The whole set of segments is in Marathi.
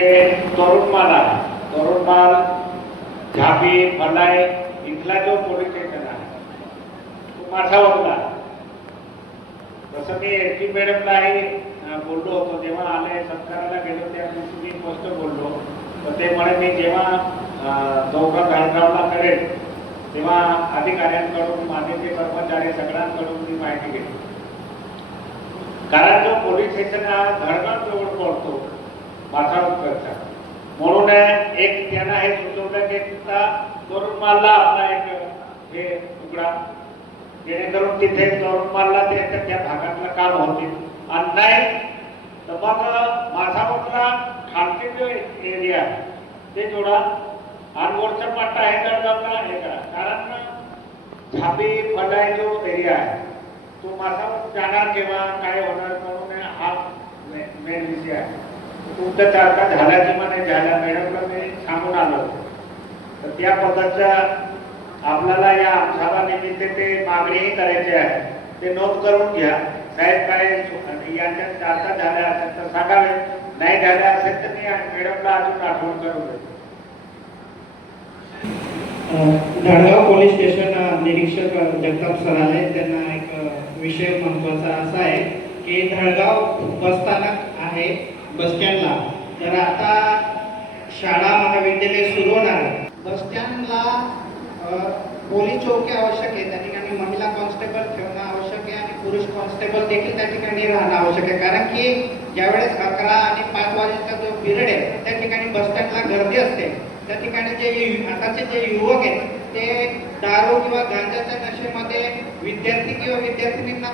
तरुणमाला तरुणमाल झापी फलाई इथला जो पोलीस स्टेशन आहे तो माझा होता. तसं मी एसपी मॅडमलाही बोललो होतो, जेव्हा आले सत्काराला गेलो त्या दिवशी मी स्पष्ट बोललो. तर ते म्हणे मी जेव्हा चौका गाळगावला करेल तेव्हा अधिकाऱ्यांकडून माझे जे कर्मचारी सगळ्यांकडून मी माहिती घेतली. कारण जो पोलीस स्टेशन हा धडगाव जवळ पडतो माथावरचा, म्हणून एक त्यांना हे सुचवलं की तरुणमालला आपला एक हे तुकडा, जेणेकरून तिथे तरुणमालला त्या भागातलं काम होतील. आणि नाही तर मग माथावरचा खालचे जो एरिया ते जोडा आणि वरचा पट्टा आहे तळगावला हे करा. कारण झापी फलाई जो एरिया आहे तो माथावर जाणार केव्हा काय होणार म्हणून हा मेन विषय आहे. तुमच्या चर्चा झाल्याची म्हणे झाल्या मॅडमला मी सांगून आलो. तर त्या पद्धतीच्या आपल्याला या आमच्या निमित्त ते मागणीही करायची आहे, ते नोंद करून घ्या. साहेब काय यांच्या चर्चा झाल्या असेल तर सांगावे, नाही झाल्या असेल तर मी मॅडमला अजून आठवण करून देतो. धडगाव पोलीस स्टेशन निरीक्षक जगताप सर आले. त्यांना एक विषय महत्वाचा असा आहे की धडगाव बसस्थानक आहे बस स्टँडला. तर आता शाळा महाविद्यालय सुरू होणार आहे. बस स्टँडला पोलीस चौकी आवश्यक आहे. त्या ठिकाणी महिला कॉन्स्टेबल ठेवणं आवश्यक आहे आणि पुरुष कॉन्स्टेबल देखील त्या ठिकाणी राहणं आवश्यक आहे. कारण की ज्यावेळेस 11 आणि 5 वाजेचा जो पिरियड आहे त्या ठिकाणी बस स्टँडला गर्दी असते. त्या ठिकाणी जे आताचे जे युवक आहेत ते दारू किंवा गांजाच्या नशेमध्ये विद्यार्थी किंवा विद्यार्थिनींना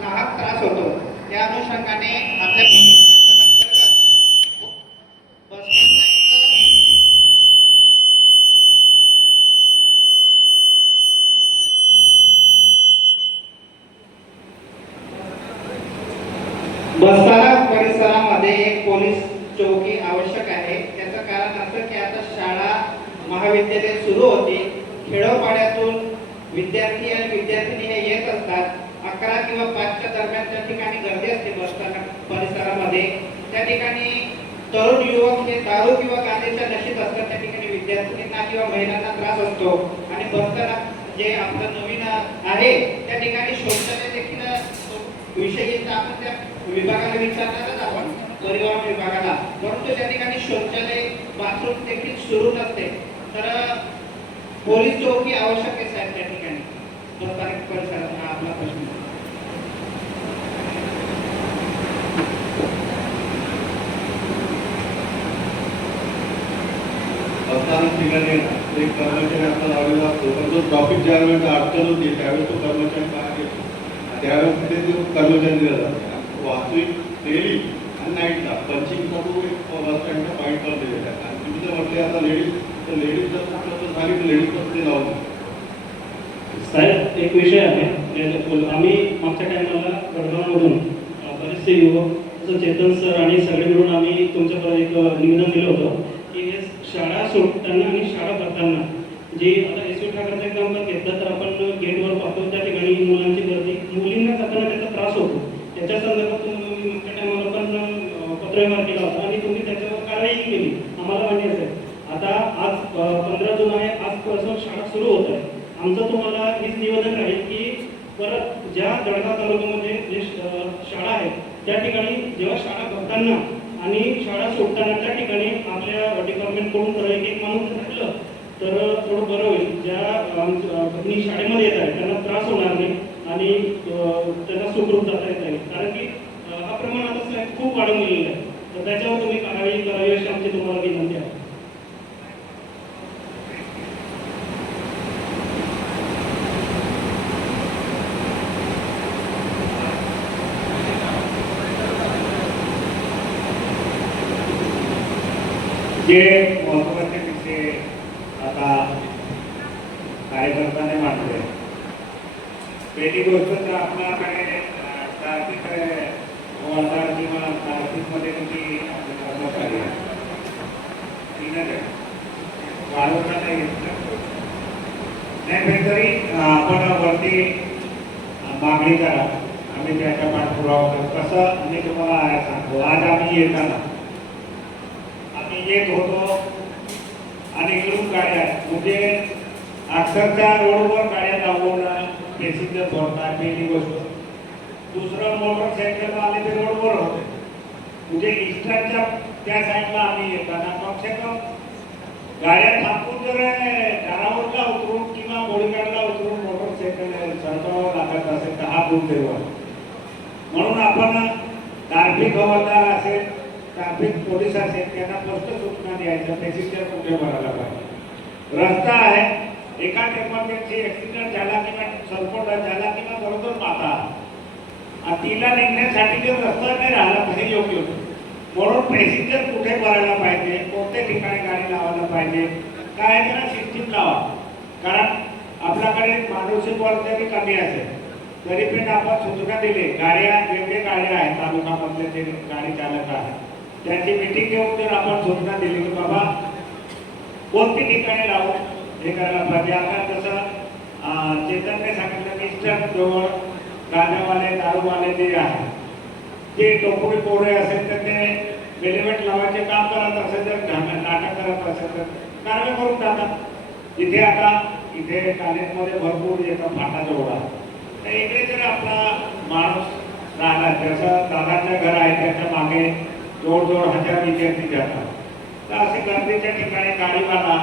नाहक त्रास होतो. त्या अनुषंगाने आपल्या बसस्थानक परिसरामध्ये एक पोलीस चौकी आवश्यक आहे. त्याचं कारण असं की आता शाळा महाविद्यालय सुरू होते. खेडोपाड्यातून विद्यार्थी आणि विद्यार्थिनी हे येत असतात. 11 किंवा 5च्या दरम्यान त्या ठिकाणी गर्दी असते बसस्थानक परिसरामध्ये. त्या ठिकाणी तरुण युवक हे दारू किंवा गांजाच्या नशेत असतात. त्या ठिकाणी विद्यार्थिनींना किंवा महिलांना त्रास असतो. आणि बसस्थानक जे आपलं नवीन आहे त्या ठिकाणी शौचालय देखील विषयी आपण त्या विभागाला विचारणारच आपण, परिवहन विभागाला. परंतु त्या ठिकाणी शौचालय बाथरूम देखील सुरू नसते. तर पोलीस चौकी आवश्यक आहे साहेब त्या ठिकाणी बसस्थानक परिसरात. हा आपला प्रश्न. बसस्थानक ठिकाणी एक कर्मचारी आपला लावलेला असतो, पण जो ट्रॉफिक ज्या वेळेस अडचण होती त्यावेळेस तो कर्मचारी बाहेर येतो. त्यावेळेस तिथे जो कर्मचारी दिला जातो वास्तविक डेली आणि नाईटला पंचिंगचा तो एक बस स्टँडच्या पॉईंटवर दिलेला आहे. आणि तुम्ही जर म्हटले आता लेडीज तर लेडीज जर म्हटलं तर झाली तर लेडीजच ते लावून. साहेब एक विषय आहे. आम्ही मागच्या टायमाला गडगावमधून बरेचसे युवक जसं चेतन सर आणि सगळे मिळून आम्ही तुमच्याकडे एक निवेदन दिलं होतं की हे शाळा सोडताना आणि शाळा करताना जे आता एस ठाकरेचं एक्झाम्पल घेतलं तर आपण गेटवर पाहतो त्या ठिकाणी मुलांची गर्दी, मुलींना जाताना त्याचा त्रास होतो. त्याच्या संदर्भात तुम्ही मागच्या टायमाला पण पत्रव्यवहार केला होता आणि तुम्ही त्याच्यावर कारवाई केली, आम्हाला मान्य असेल. आता आज 15 जून आहे, आजपासून शाळा सुरू होत आहे. आमचं तुम्हाला हेच निवेदन राहील की परत ज्या जळगाव तालुक्यामध्ये जे शाळा आहेत त्या ठिकाणी जेव्हा शाळा भरताना आणि शाळा सोडताना त्या ठिकाणी आपल्या डिपार्टमेंटकडून तर एक माणूस राहिलं तर थोडं बरं होईल. ज्या भगिनी शाळेमध्ये येत आहे त्यांना त्रास होणार नाही आणि त्यांना सुखरूप जाता येत आहे. कारण की हा प्रमाण आता खूप वाढून गेलेला आहे. तर त्याच्यावर तुम्ही कारवाई करावी अशी आमची तुम्हाला विनंती आहे. जे महत्वाचे विषय आता कार्यकर्त्याने मांडले, पहिली गोष्ट तर आपल्याकडे ट्रॅफिक वाहतूक किंवा ट्रॅफिकमध्ये किती कर्मचारी वाढवता नाही येत नाही. तरी आपण वरती मागणी करा, आम्ही त्याच्या पाठपुरावा करू. कसं मी तुम्हाला सांगतो, आज आम्ही येताना मी येत होतो आणि इकडून गाड्या म्हणजे अक्षरशः रोडवर गाड्या लावून पॅसेंजर सोडतात पहिली गोष्ट. दुसरं मोटरसायकल वाले ते रोडवर होते म्हणजे इस्टच्या त्या साईडला आम्ही येताना कम से कम गाड्या थांबून जर घरावरला उतरून किंवा बोडीगाडला उतरून मोटरसायकल सरकावं लागत असेल तर हा दुर्दैव आहे. म्हणून आपण ट्रॅफिक हवालदार असेल ट्रॅफिक पोलीस असेल त्यांना स्पष्ट सूचना द्यायच्या पॅसेंजर कुठे भरायला पाहिजे. रस्ता आहे एखाद इमर्जन्सी ऍक्सिडेंट झाला किंवा सल्फोट झाला किंवा बरोबर माता तिला निघण्यासाठी जर रस्ता नाही राहिला तर हे योग्य होतं. म्हणून पॅसेंजर कुठे भरायला पाहिजे कोणत्या ठिकाणी गाडी लावायला पाहिजे काय जरा सिस्टीम लावा. कारण आपल्याकडे माणूसही बळ जरी कमी असेल तरी पण आपण सूचना दिली गाड्या वेगळे गाड्या आहेत तालुक्यामधले जे गाडी चालक आहेत त्यांची मिटिंग घेऊन जर आपण सूचना दिली की बाबा कोणती ठिकाणी लावून हे करायला पाहिजे. आता जसं चेतनने सांगितलं की स्टँड जवळ गाण्यावाले दारूवाले जे आहेत ते टोपरी पोरे असेल तर ते बेलिमेट लावायचे काम करत असेल तर नाटक करत असेल तर कारवाई करून जातात. इथे आता इथे कॉलेजमध्ये भरपूर येतात फाटा जोडा तर इकडे जर आपला माणूस राहिला जसं दादाचं घर आहे त्याच्या मागे जवळजवळ 1000 विद्यार्थी जातात तर असे गर्दीच्या ठिकाणी गाडीवाला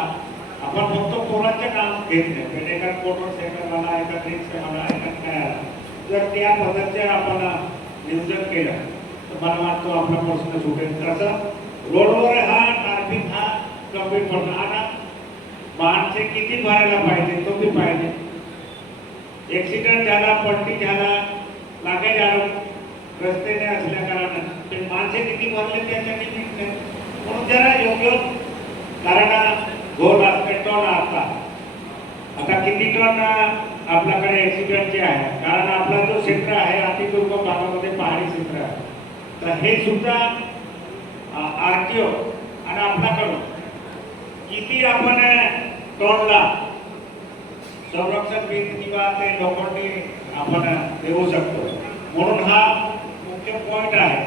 आपण फक्त पोरांचे काम घेत नाही एखाद मोटरसायकलवाला एखाद रिक्षावाला एखाद काय आला जर त्या पद्धतीने आपण नियोजन केलं तर मला वाटतो आपला प्रश्न सुटेल. तसं रोडवर हा ट्रॅफिक हा कमी पडतो आणि माणसे किती भरायला पाहिजे तो बी पाहिजे. ऍक्सिडेंट झाला पट्टी झाला लागे झालं रस्त्याने असल्या कारणाने ते माणसे किती भरले त्याच्याने ठीक नाही. म्हणून जरा योग्य कारण घोल पेट्रोल आता किती टन आपल्याकडे ऍक्सिडेंटचे आहे कारण आपला जो क्षेत्र आहे अतिदुर्गम भागामध्ये पहाडी क्षेत्र आहे तर हे सुद्धा आरटीओ आणि आपल्याकडून किती आपण टोनला संरक्षण भिंत किंवा ते लोखंडी आपण देऊ शकतो. म्हणून हा मुख्य पॉइंट आहे.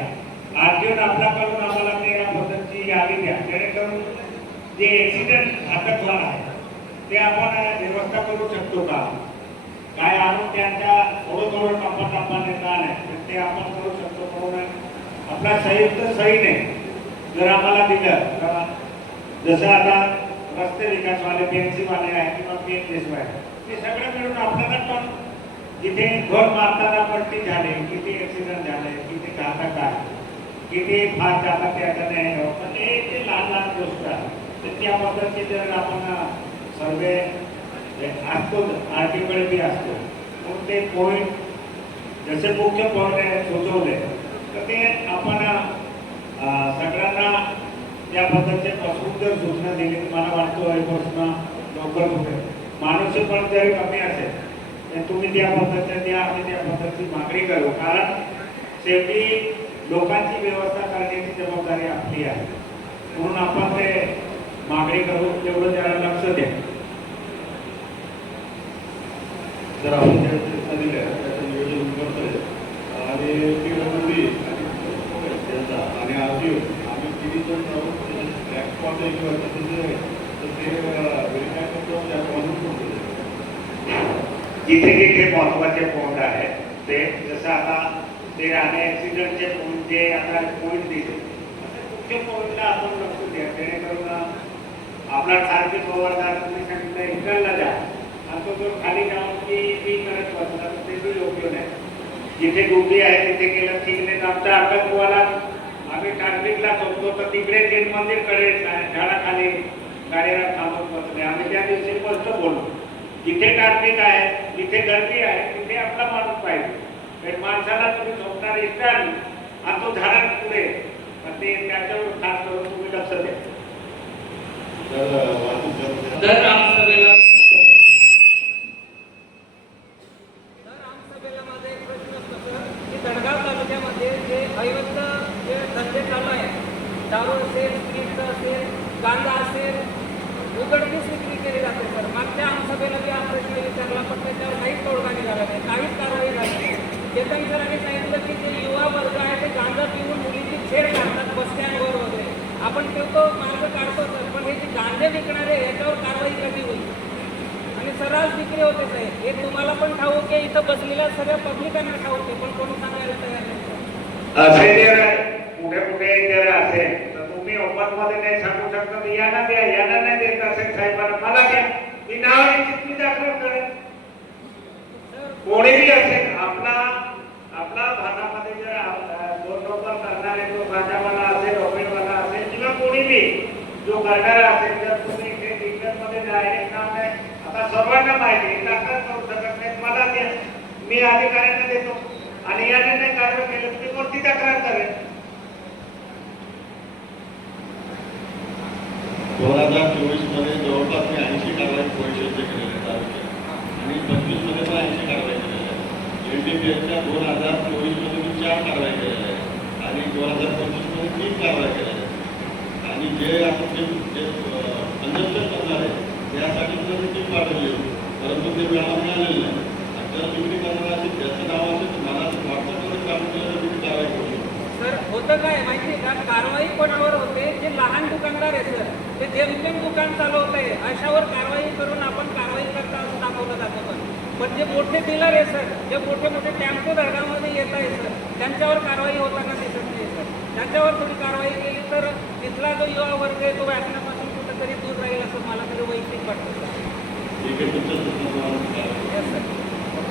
आरटीओ आपल्याकडून आम्हाला ते या पद्धतीची यादी द्या जेणेकरून जे ऍक्सिडेंट घातक होणार आहे ते आपण व्यवस्था करू शकतो का काय आणून त्यांच्या थोडं टप्पा नेता नाही ते आपण करू शकतो. म्हणून आपला संयुक्त सहीने जर आम्हाला दिलं तर जसं आता रस्ते विकासवाले PNC वाले आहे किंवा PNGS आहे ते सगळं मिळून आपल्याला पण जिथे घर मारताना पट्टी झाली किती ऍक्सिडेंट झाले किती घातक आहे किती फार जाता त्याच्याने ते लहान गोष्ट आहे तर त्या पद्धतीने जर आपण सर्वे असतो आरटीओकडे बी असतो म्हणून ते पॉईंट जसे मुख्य पॉईंट आहे सुचवले तर ते आपण सगळ्यांना त्या पद्धतीने पासून जर सूचना दिली तर मला वाटतो हे प्रश्न लवकर होते. माणूस पण जरी कमी असेल तर तुम्ही त्या पद्धतीने द्या आम्ही त्या पद्धतीची मागणी करू कारण शेवटी लोकांची व्यवस्था करण्याची जबाबदारी आपली आहे. म्हणून आपण ते मागणी करू तेवढं जरा लक्ष द्या. जर आपण त्या दिल्या त्याचं नियोजन करतोय आणि PWD जनता आणि RTO आम्ही तिन्ही जण जाऊन ब्लॅक स्पॉट आहे किंवा त्याचं जे आहे तर ते व्हेरीफाय करतो त्या जिथे जिथे महत्वाचे पॉईंट आहेत ते जसं आता ते आणि ऍक्सिडेंटचे पॉईंट जे आता पॉईंट दिले मुख्य पॉईंटला आपण लक्ष द्या जेणेकरून आपला टार्गेट हवालदार तुम्ही सांगितलं इकडला जा आणि तो जर खाली जाऊन की करत बसला तर ते बी योग्य नाही. जिथे ड्युटी आहे तिथे गेलं ठीक नाही. आमच्या अटकवाला आम्ही ट्रॅफिकला सोडतो तर तिकडे गेट मंदिरकडे झाडाखाली गाडीला थांबत बसले. आम्ही त्या दिवशी स्पष्ट बोललो जिथे ट्रॅफिक आहे जिथे गर्दी आहे तिथे आपला माणूस पाहिजे. माणसाला तुम्ही झोपणार इष्टाल आणि तो झाडा पुढे ते त्याच्यावर खास करून तुम्ही लक्ष द्या. दर आमसभेला माझा एक प्रश्न असतो सर की दडगाव तालुक्यामध्ये जे अवैध जे धंदे चालू आहेत दारू असेल स्प्रिट असेल कांदा असेल उघडकीस विक्री केली जाते सर. मागच्या आमसभेला बी हा प्रश्न विचारला पण त्याच्यावर काहीच तोडगा निघाला नाही काहीच कारवाई झाली नाही. चेतन सरांनी सांगितलं की जे युवा वर्ग आहे ते गांजा पिऊन मुलींची छेड काढतात बस स्टँडवर वगैरे. आपण ठेवतो मार्ग काढतो सर, पण हे जे गांजे विकणारे याच्यावर कारवाई कधी होईल? आणि सर्रास विक्री होते साहेब, हे तुम्हाला पण ठाऊक आहे, इथं बसलेल्या सगळ्या पब्लिकांना ठाऊक आहे, पण कोणी सांगायला तयार नाही सर. असे जर कुठे जर असेल तर तुम्ही ओपन मध्ये नाही सांगू शकता, यांना द्या, यांना नाही देत असेल साहेबांना, मला द्या, ही नावाची चिठ्ठी दाखल करेल. कोणीही असेल, आपला भागामध्ये जर दोन नंबर करणारे जो भाज्यावाला असेल, ऑफिसवाला असेल किंवा कोणीही जो करणारा असेल, जर तुम्ही इथे डिक्लेअर मध्ये डायरेक्ट नाव नाही, आता सर्वांना माहिती आहे, दाखल करू शकत नाही, मला द्या, मी अधिकाऱ्यांना देतो आणि याने नाही कारवाई केलं तर कोणती तक्रार करेल. 2024 मध्ये जवळपास मी 80 कारवाई पोलिसांच्या केलेल्या आहेत आणि 25 मध्ये पण 80 कारवाई केलेल्या आहेत. एनडीपीएसच्या 2024 मध्ये मी 4 कारवाई केलेल्या आहेत आणि 2025 मध्ये 3 कारवाई केलेल्या आहेत. आणि जे आपण जे कंजप्शन करणार आहे त्यासाठी सुद्धा मी टीम पाठवली होती, परंतु ते वेळा मिळालेलं नाही. जर विक्री करणार असेल, ज्याचं नाव असेल तर मला व्हॉट्सअपवर काम केलं तर मी कारवाई करू शकतो. सर होतं काय माहिती आहे का, कारवाई कोणावर होते? जे लहान दुकानदार आहे सर, ते जेमतेम दुकान चालवत आहे, अशावर कारवाई करून आपण कारवाई करता असं दाखवलं जातं. पण जे मोठे डीलर आहे सर, जे मोठे मोठे टेम्पो धरणामध्ये येत आहे सर, त्यांच्यावर कारवाई होताना दिसत नाही सर. त्यांच्यावर थोडी कारवाई केली तर तिथला जो युवा वर्ग आहे तो व्यासनापासून कुठेतरी दूर राहील असं मला तरी वैयक्तिक वाटतं सर. ठीक आहे, तुमचं सूचना येस सर.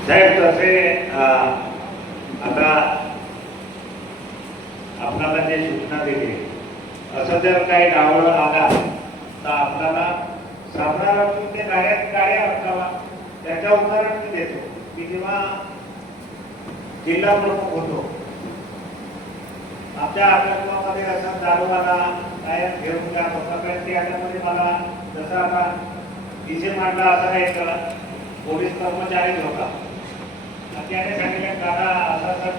साहेब तसे आता आपल्याला जे सूचना दिली, असं जर काही डावळ आला तर आपल्याला सामना ते गाड्या अडकावा, त्याच्या उदाहरण मी देतो. मी जेव्हा जिल्हा प्रमुख होतो, आमच्या आक्रमणामध्ये असा दारूवाला कायम घेऊन जात होता, कारण त्याच्यामध्ये मला जसं आता विषय मांडला असा एक पोलीस कर्मचारी होता. त्याने सांगितलं दादा असा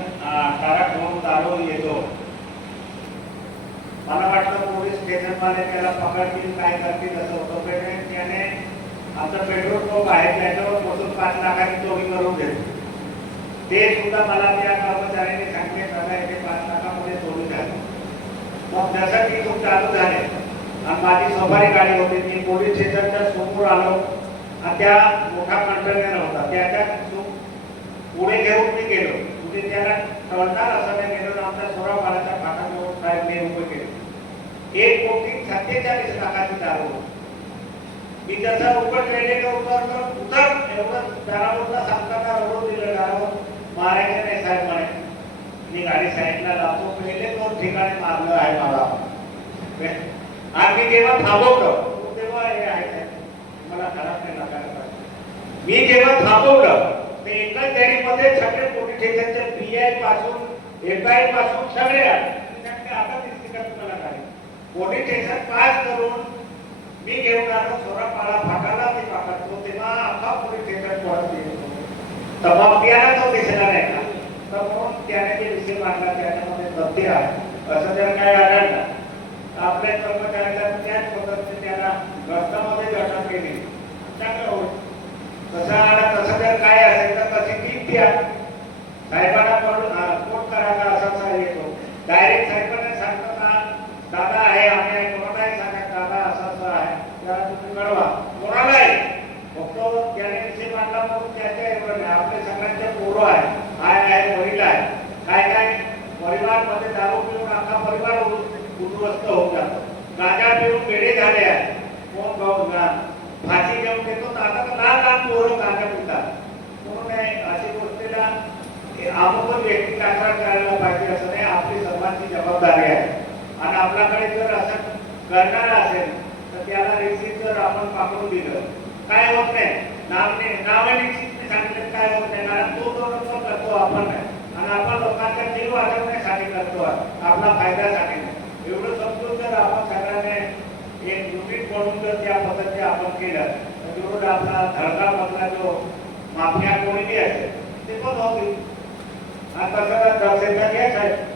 कारा घेऊन दारू येतो. मला वाटलं पोलीस स्टेशनवाले त्याला पकडतील, काय करतील असं होतं. त्याने आमचं पेट्रोल पंप आहे त्याच्यावर बसून 5 लाखाची चोरी करून घेतली. ते सुद्धा मला त्या कर्मचाऱ्यांनी सांगितले दादा इथे 5 लाखामध्ये चोरी झाली. मग जसं की खूप चालू झाले आणि माझी सफारी गाडी होती, मी पोलीस स्टेशनच्या समोर आलो आणि त्या मोठा कंटेनर होता, त्याच्या पुढे घेऊन मी गेलो. म्हणजे त्याला कळणार असं नाही गेलो. आमच्या 16 बाळाच्या खात्याजवळ साहेबने उभे केले. 1,47 लाखाची दारू. मी जसं उभं ट्रेनिंग उतर एवढं दारावरला सांगताना रडून दिलं, दारावर मारायचं नाही साहेब म्हणे. मी गाडी साईडला लावतो, पहिले 2 ठिकाणी मारलं आहे मला. आणि मी जेव्हा थांबवलं तेव्हा हे आहे मला खराब नाही लागायला. मी जेव्हा थांबवलं ते एकाच गाडीमध्ये सगळे पोलीस स्टेशनचे पीआय पासून एफआय पासून सगळे आता दिसते का तुम्हाला गाडी? पोलीस स्टेशन पास करून मी घेऊन आलो सोरापाडा फाटाला ते पकडतो, तेव्हा अख्खा पोलीस स्टेशन परत येतो. तर मग त्याला तो दिसणार आहे का? तर म्हणून त्याने जे विषय मांडला त्याच्यामध्ये तथ्य आहे. असं जर काय आढळलं तर आपल्या कर्मचाऱ्याला त्याच पद्धतीने त्याला रस्त्यामध्ये अटक केली चांगलं होईल. तसं जर काय असेल तर तशी टीप द्या, साहेबांना कोण करायला असा येतो. डायरेक्ट साहेबांना सांगतो ना दादा आहे आम्ही कोणालाही सांगा दादा असं आहे, त्याला तुम्ही कळवा कोणालाही. फक्त त्याने विषय मांडला म्हणून त्याच्या एवढं नाही, आपले सगळ्यांचे पोरं आहे वडील आहे, काय परिवार मध्ये दारू पिऊन अख्खा परिवार उद्ध्वस्त होत जातो. गांजा पिऊन वेडे झाले आहे. कोण फाशी घेऊन देतो तर आता तर लहान पोरं गांजा पितात. म्हणून अशी गोष्टीला अमुक व्यक्ती तक्रार करायला पाहिजे असं नाही, आपली सर्वांची जबाबदारी आहे. आणि आपल्याकडे जर असं करणार असेल तर त्याला रिसिप्ट जर आपण पाकडून दिलं काय होत नाही. नावे रिसिप्ट सांगितलं काय होत नाही, कारण तो नंबर करतो आपण नाही. आणि आपण लोकांचा जीव वाचवण्यासाठी करतो, आपला फायद्यासाठी नाही. एवढं समजून जर आपण सगळ्यांनी एक युनिट म्हणून जर त्या पद्धतीने आपण केलं तर जरूर आपला धडकामधला जो माफिया कोणीही असेल ते पण होतील. आणि तसं दक्षता घ्या साहेब.